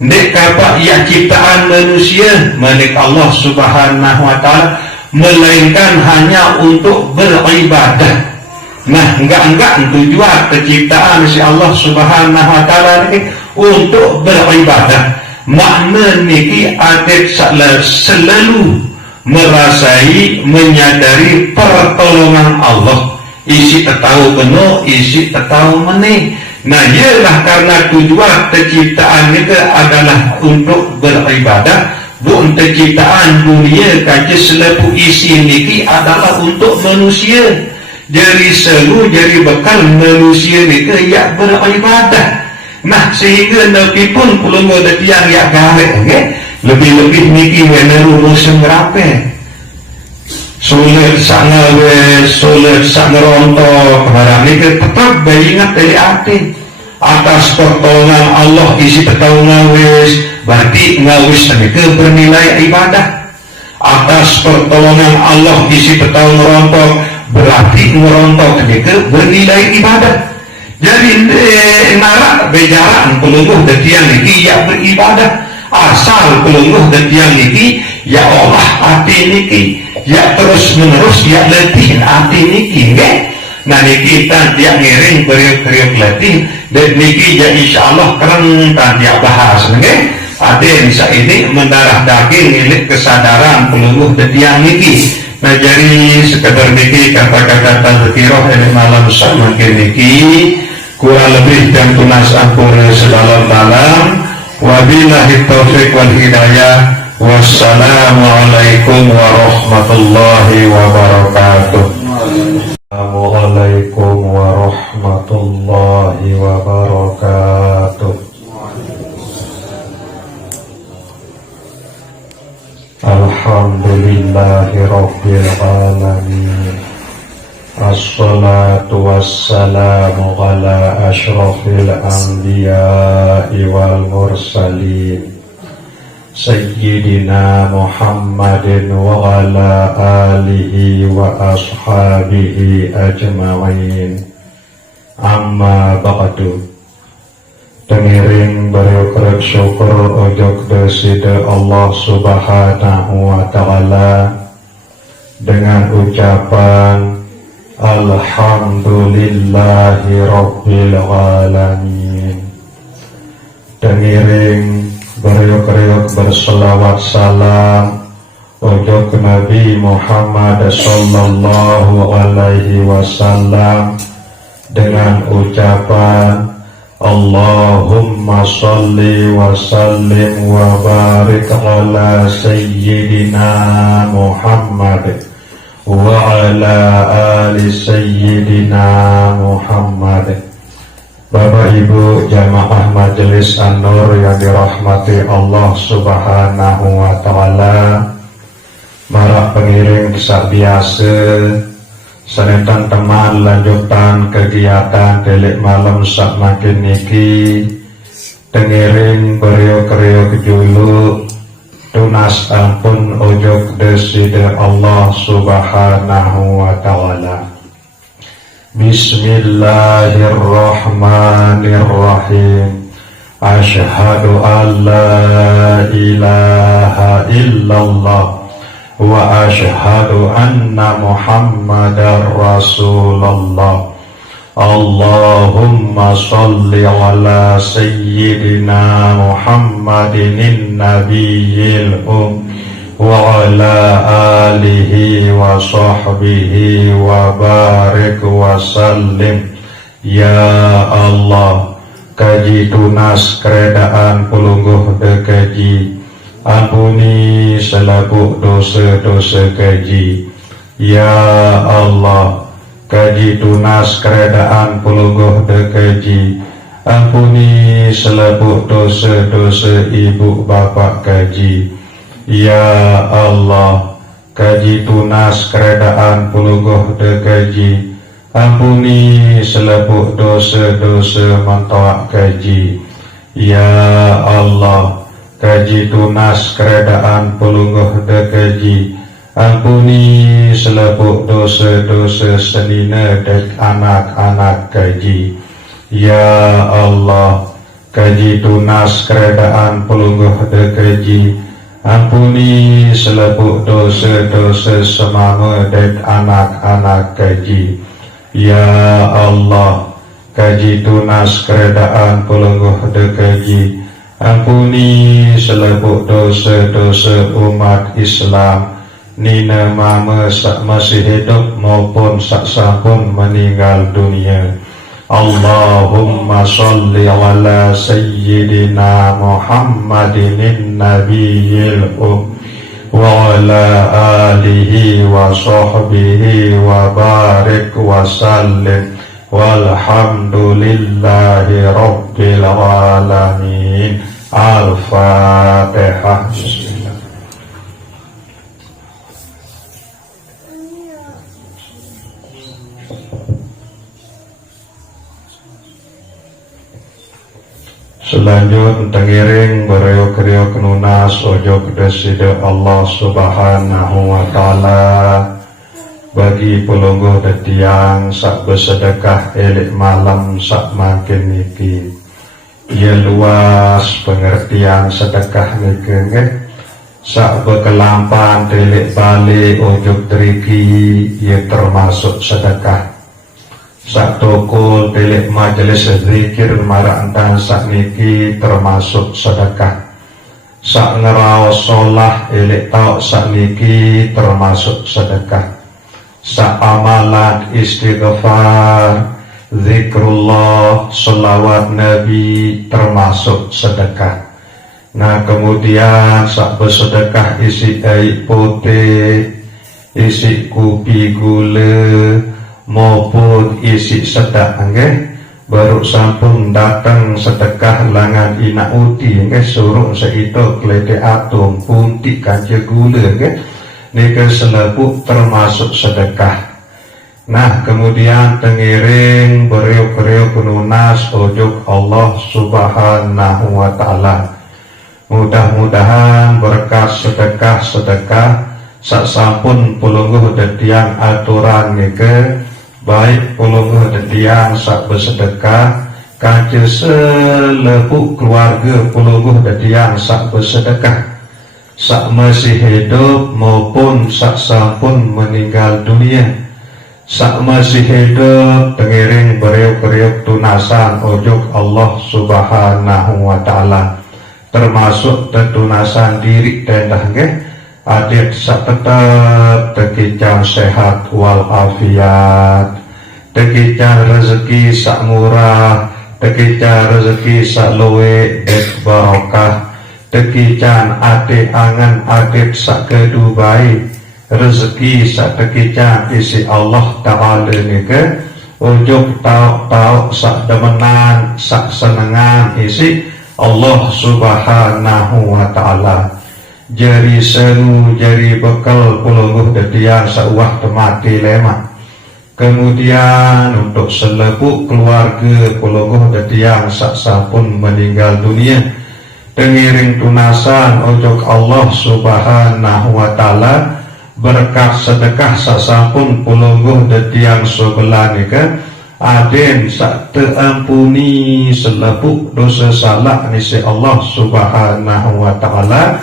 ndek apa ia ciptaan manusia milik Allah Subhanahu wa ta'ala melainkan hanya untuk beribadah. Nah, enggak tujuan penciptaan si Allah Subhanahu wa ta'ala ini untuk beribadah. Makna niki adat selalu merasai, menyadari pertolongan Allah. Isi tahu penuh, isi tahu meneh. Nah, ialah karena tujuan terciptaan itu adalah untuk beribadah. Bukan terciptaan dunia kaji selepu isi niki adalah untuk manusia. Jadi selalu jadi bekal manusia niki yang beribadah. Nah sehingga nabi pun pelungguh detiang ya garek okay? Lebih-lebih niki rumus ngerape sulit sak ngawes sulit sak ngerontok barang niki tetap bayingat dari hati atas pertolongan Allah isi petau ngawes berarti ngawes niki bernilai ibadah atas pertolongan Allah isi petau ngerontok berarti ngerontok niki bernilai ibadah. Jadi narak bejaran pelungguh detiang niki ya beribadah asal pelungguh detiang niki ya Allah hati niki ya terus menerus ya letih hati niki nggih. Nah niki tantia ngiring periuk-periuk letih dan niki ya insyaallah keren tantia bahas nggih. Aden ini mendarah daging milik kesadaran pelungguh detiang niki. Nah jadi sekedar niki kata-kata tazkirah ini malam semakin niki kurang lebih dan tunas ampun sedalam-dalam. Wabillahi taufiq wal hidayah. Wassalamualaikum warahmatullahi wabarakatuh. Assalamualaikum warahmatullahi wabarakatuh. Alhamdulillahi rabbil alamin. Assalatu wassalamu ala ashrafil anbiya'i wal mursalin Sayyidina Muhammadin wa ala alihi wa ashabihi ajma'in. Amma ba'du. Tengiring beriukrek syukur ojok deside Allah subhanahu wa ta'ala dengan ucapan Alhamdulillahi Rabbil Alamin. Tengiring beriuk-riuk berselawat salam ojok Nabi Muhammad sallallahu alaihi wasallam dengan ucapan Allahumma salli wa sallim wa barik ala Sayyidina Muhammad wa ala ali Sayyidina Muhammad. Bapak Ibu jamaah Majelis An-Nur yang dirahmati Allah subhanahu wa ta'ala, para pengiring kisah biasa senetan teman lanjutan kegiatan delik malam sak makin niki tengiring beriuk-riuk julu tunas ampun ojok deside Allah subhanahu wa ta'ala. Bismillahirrahmanirrahim. Asyhadu an la ilaha illallah wa asyhadu anna Muhammadar Rasulullah. Allahumma salli ala Sayyidina Muhammadin nabiyil wa ala alihi wa sahbihi wa barik wa sallim. Ya Allah, kaji tunas keredaan pelungguh dekaji, ampuni selaku dosa-dosa kaji. Ya Allah, kaji tunas keredaan pelungguh dekaji, ampuni selaku dosa-dosa ibu bapak kaji. Ya Allah, kaji tunas keredaan pelungguh dekaji, ampuni selaku dosa-dosa mentoak kaji. Ya Allah, kaji tunas keredaan pelungguh dekaji, ampuni selaku dosa-dosa senina dek anak-anak kaji. Ya Allah, kaji tunas keredaan pelungguh dekaji, ampuni selaku dosa-dosa semama dek anak-anak kaji. Ya Allah, kaji tunas keredaan pelungguh dekaji, ampuni selaku dosa-dosa umat Islam nina mama sak masih hidup maupun sak sampun meninggal dunia. Allahumma salli ala Sayyidina Muhammadin nabiyil wa ala alihi wa sahbihi wa barik wa sallim. walhamdulillahi rabbil alamin. Al-Fatihah. Bismillah. Selanjut tengiring bereok-reok nunas ojo kedeside Allah Subhanahu wa ta'ala bagi pelungguh detiang sak bersedekah elik malam sak makin niki. Ia luas pengertian sedekah niki sak bekelampan telik balik ojo triki ia termasuk sedekah. Sak tokol telik majelis zikir marantan sak niki termasuk sedekah. Sak ngeraos solah elik tau sak niki termasuk sedekah. Sak amalan istighfar, zikrullah, selawat Nabi termasuk sedekah. Nah kemudian sak bersedekah isi air putih, isi kopi gula maupun isi sedak baru sampun datang sedekah langan ina uti suruh seito klete atom punti kaca gula nika selebuk termasuk sedekah. Nah kemudian tengiring beriuk-riuk nunas ojuk Allah Subhanahu wa ta'ala. Mudah-mudahan berkat sedekah sak sampun pulungguh detiang aturan nika baik pulungguh detiang sak bersedekah kaca selebuk keluarga pulungguh detiang sak bersedekah sak masih hidup maupun sak sampun meninggal dunia. Sak masih hidup tengiring beriuk-riuk tunasan ojuk Allah Subhanahu wa ta'ala termasuk tetunasan diri tendah adik sak tetap tekicam sehat wal afiat, tekicam rezeki sak murah, tekicam rezeki sak luwe et barokah, tekicam adik angan adik sak kedubai rezeki sak tekicam isi Allah Ta'ala nika ujuk tau sak demenan sak senengan isi Allah Subhanahu wa ta'ala. Jari seru jari bekal pulungguh detiang seuah temati lemak. Kemudian untuk selebuk keluarga pulungguh detiang sak sampun meninggal dunia tengiring tunasan ujuk Allah Subhanahu wa ta'ala berkat sedekah sak sampun pulungguh detiang sebelah nika aden sak teampuni selebuk dosa salah nisi Allah Subhanahu wa ta'ala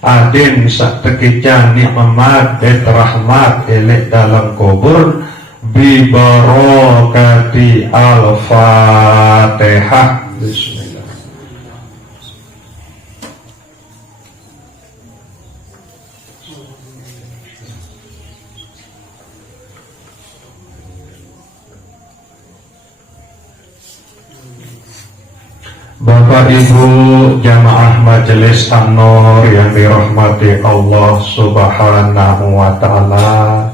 aden sak tekicam nikmat dan rahmat elek dalam kubur bi barakati al-Fatihah. Bismillah. Bapak Ibu jamaah majelis An-Nur yang dirahmati Allah Subhanahu wa ta'ala,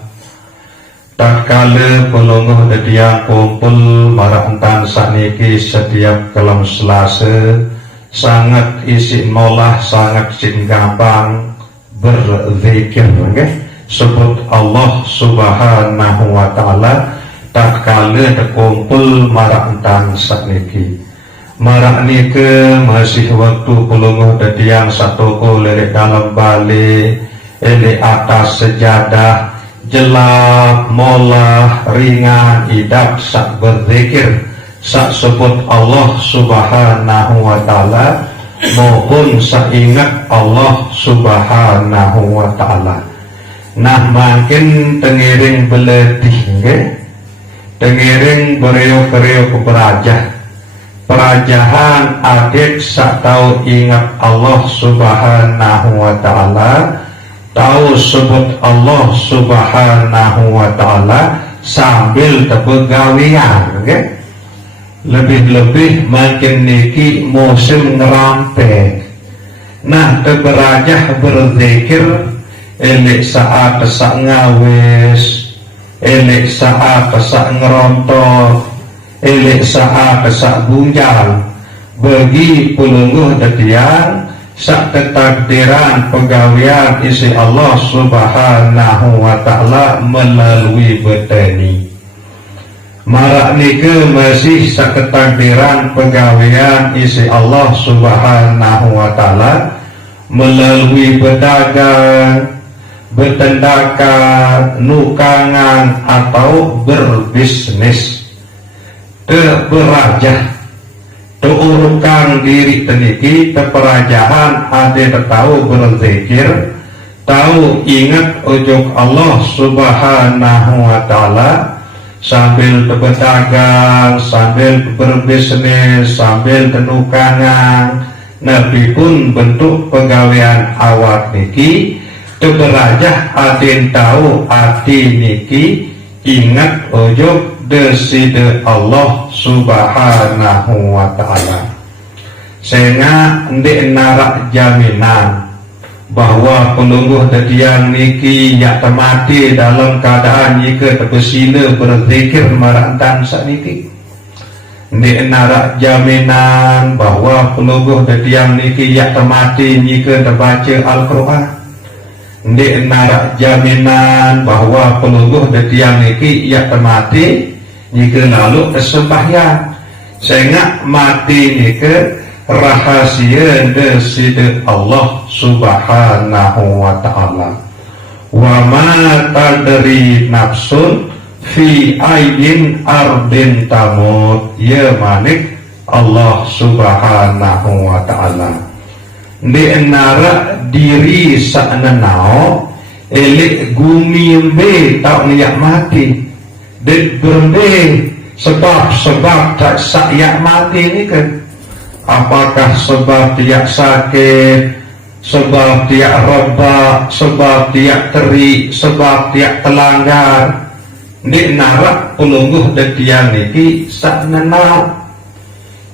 tatkala pelungguh detiang kumpul marantan sakniki setiap kelam Selasa sangat isi molah sangat sin gampang berzikir sebut Allah Subhanahu wa ta'ala tatkala terkumpul marantan sakniki. Marak nika masih waktu pulungguh detiang satu lirik dalam balik eli atas sejadah jelap molah ringan idap sak berzikir sak sebut Allah Subhanahu wa ta'ala maupun sak ingat Allah Subhanahu wa ta'ala. Nah makin tengiring beletih tengiring beriuk-riuk berajah perajahan adik sak tahu ingat Allah Subhanahu wa ta'ala tahu sebut Allah Subhanahu wa ta'ala sambil tebegawian lebih-lebih makin niki musim ngerampe. Nah teberajah berzikir elik saat sak ngawis elik saat sak ngerontok elek saha kesak bunjal bagi pelungguh detiang sak ketakdiran pegawaian isi Allah Subhanahu wa ta'ala melalui betani. Marak nike masih sak ketakdiran pegawaian isi Allah Subhanahu wa ta'ala melalui berdagang, bertendakan, nukangan atau berbisnis. Berajah urukan diri teniki teperajaan ada tahu berzikir, tahu ingat ujung Allah Subhanahu wa ta'ala sambil berdagang, sambil berbisnis, sambil tenukangan. Nabi pun bentuk pegawaian awak niki teberajah aden tahu hati niki ingat ujung deside Allah Subhanahu wa ta'ala. Sehingga ndek narak jaminan bahwa pelungguh tetiang niki yak temati dalam keadaan jika terbesina berzikir marantan sak niki. Ndek narak jaminan bahwa pelungguh tetiang niki yak temati jika terbaca Al-Quran. Ndek narak jaminan bahwa pelungguh tetiang niki yak temati jika lalu kesembahyang. Sehingga mati nike rahasia deside Allah Subhanahu wa ta'ala. Wa ma tadri nafsun fi ayyin ardin tamut, ya manik Allah Subhanahu wa ta'ala. Di enara diri saknenao elik gumi embe tak niat mati dan berembe sebab tak sayak mati ni kan. Apakah sebab tiak sakit, sebab tiak rebak, sebab tiak terik, sebab tiak telanggar. Di narak pelungguh detiang niki saknenao.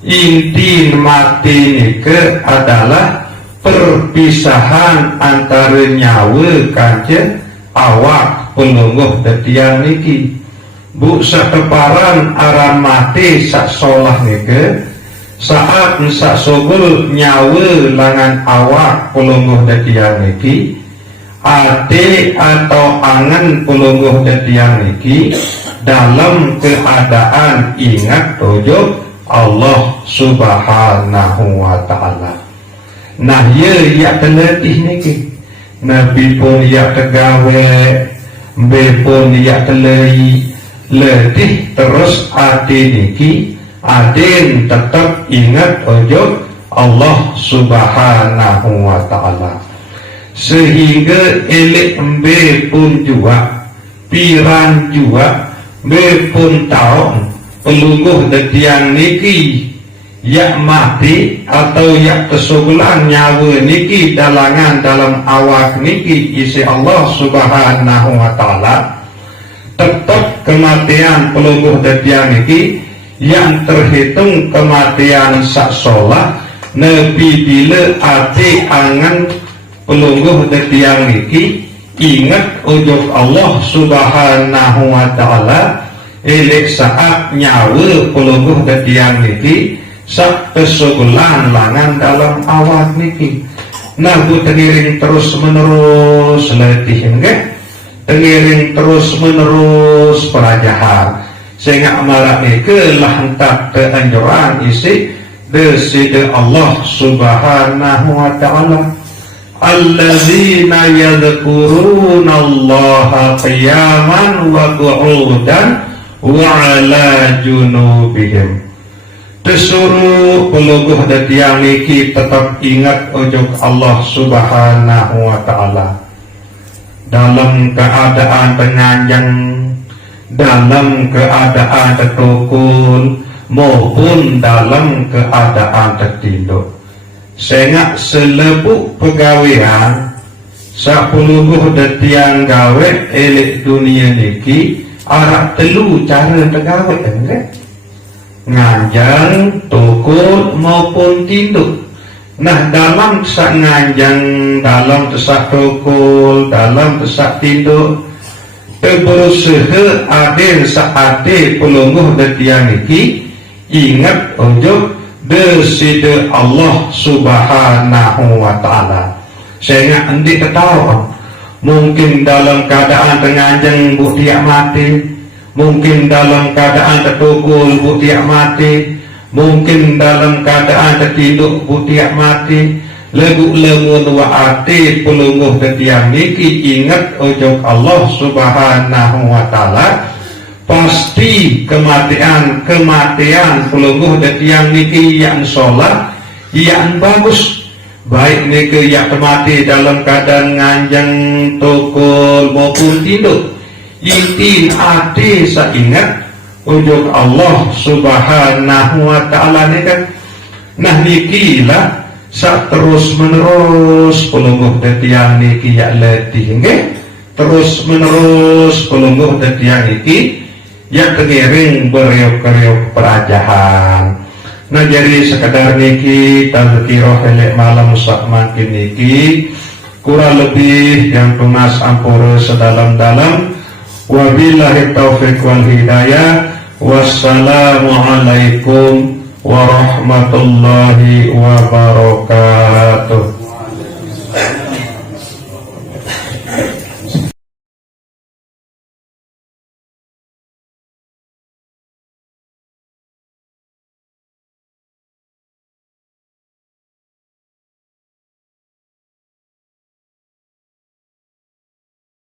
Inti mati niki adalah perpisahan antara nyawa kanjen awak pelungguh detiang niki. Bu sakeparan aran mati sak solah nike saat sak sogol nyawa langan awak pelungguh detiang niki ate atau angan pelungguh detiang niki dalam keadaan ingat tujuh Allah Subhanahu wa ta'ala. Nah ya teletih niki Nabi pun ya tegawe, be pun ya telei letih terus hati niki aden tetap ingat ojo Allah Subhanahu wa ta'ala. Sehingga elek embe pun juga piran juga be pun tahu pelungguh detiang niki yak mati atau yak kesugulan nyawa niki dalangan dalam awak niki isi Allah Subhanahu wa ta'ala. Tetap kematian pelungguh detiang niki yang terhitung kematian sak solah nepi bila ati angan pelungguh detiang niki ingat ujung Allah Subhanahu wa ta'ala elek saat nyawa pelungguh detiang niki sak kesugulan langan dalam awak niki. Nah bu tengiring terus menerus letih enggak, tengiring terus menerus perajahan sehingga malah niki lantak keanjuran isi deside Allah Subhanahu wa ta'ala. Alladzina yadhkuruna Allaha qiyaman wa qu'udan wa ala junubihim. Disuruh pelungguh detiang niki tetap ingat ujung Allah Subhanahu wa ta'ala dalam keadaan penyanjang, dalam keadaan tertukul maupun dalam keadaan tertinduk. Sehingga selebuk pegawaian sak pelungguh detiang gawe elek dunia niki arak telu cara tegawe enggak? Nganjang, tukul maupun tinduk. Nah dalam sak nganjang, dalam tesak tukul, dalam tesak tinduk berusaha adil saate pelungguh detian niki ingat ojo deside Allah subhanahu wa ta'ala. Saya nanti ketawa mungkin dalam keadaan tenganjeng bu tiak mati, mungkin dalam keadaan tertukul bu tiak mati, mungkin dalam keadaan tertinduk bu tiak mati. Legu lemun wa ati pelungguh detian niki ingat ojo Allah subhanahu wa ta'ala, pasti kematian pelungguh detian niki yang sholat yang bagus, baik niki yang mati dalam keadaan nganjang tukul maupun tinduk, itin ati saingat ojo Allah subhanahu wa ta'ala niki. Nah niki lah sak terus menerus pelungguh detian niki ya letih nggih, terus menerus pelungguh detian niki ya kegiring bereok-reok perajahan. Nah jadi sekedar niki tazkirah elek malam sak makin niki kurang lebih yang tunas ampura sedalam-dalam. Wabillahi taufiq wal hidayah. Wassalamualaikum warahmatullahi wabarakatuh.